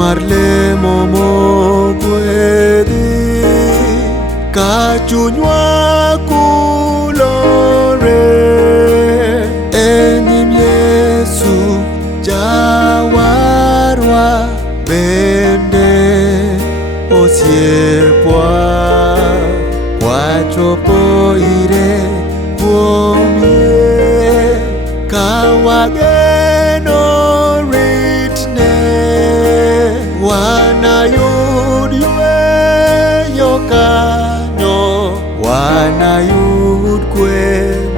mar lemo mogwedhi ka chunywa kulore e nyim Yesu jawarwa bende osiepwa wachopo ire kuom yie ka wageno ritne wanayud yweyo kanyo wanayud kwe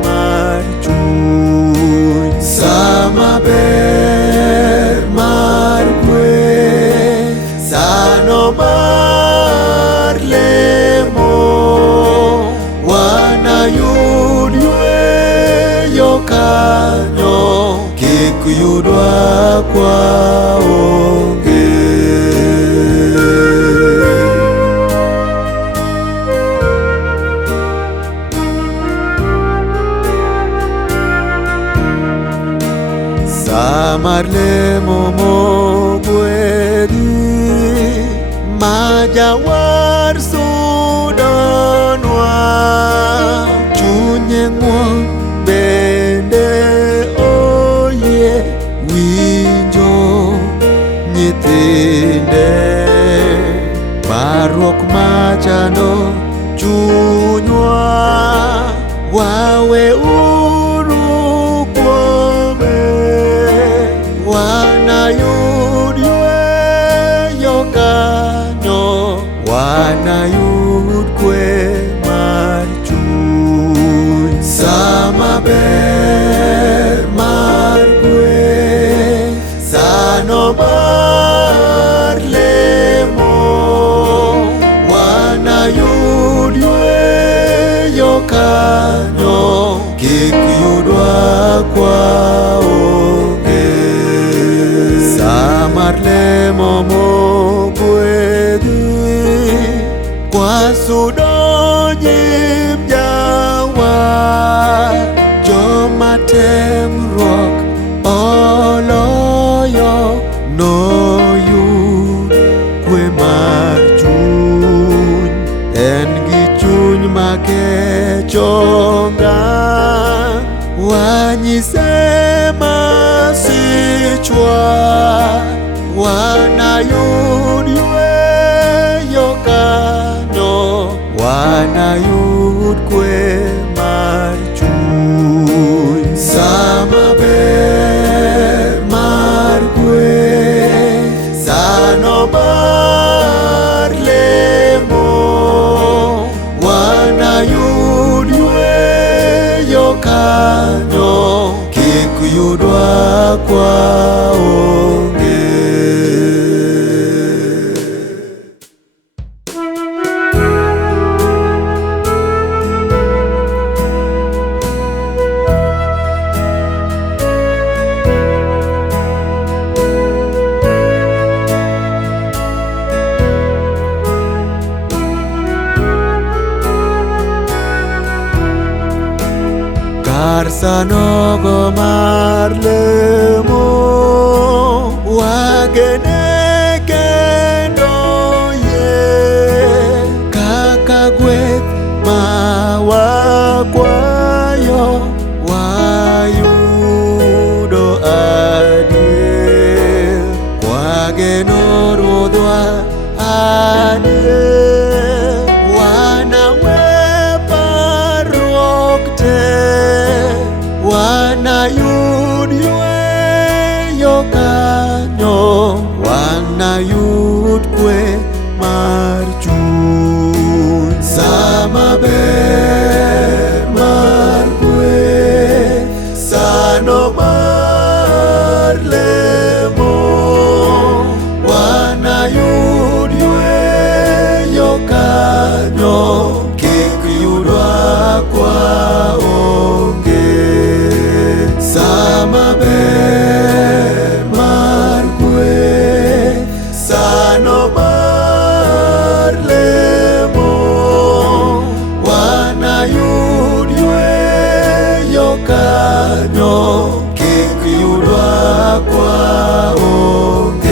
mar chuny sama ber mar kwe sano mar lemo wanayud yweyo kanyo kik yudwa kwaonge. Sa mar lemo mogwedhi ma jawar sudonwa chunye ng'won bende oyie winjo nyithinde parruok machando chunywa wawe uru kuome wanayud yweyo kanyo wanayud kwe mar chuny sama ber mar kwe sano mar lemo wanayud yweyo kanyo kik yudwa kwaonge. Sa mar lemo mogwedhi kwasudo nyim jawar joma temruok oloyo noyud kwe mar chuny en gi chuny makechonga wanyise masichwa wanayud yweyo kanyo wanayud kwe mar chuny sama ber mar kwe sano mar lemo wanayud yweyo kanyo kik yudwa kwaonge. Kar sanogo mar lemo wagene kendo yie kaka gweth ma wakwayo wayudo adier wageno ruodhwa adier wanawe parruok te wanayud yweyo kanyo wanayud kwe mar chuny sama ber mar kwe sano mar lemo wanayud yweyo kanyo kik yudwa kwaonge. Sama ber mar kwe sano mar lemo wanayud yweyo kanyo kik yudwa kwaonge.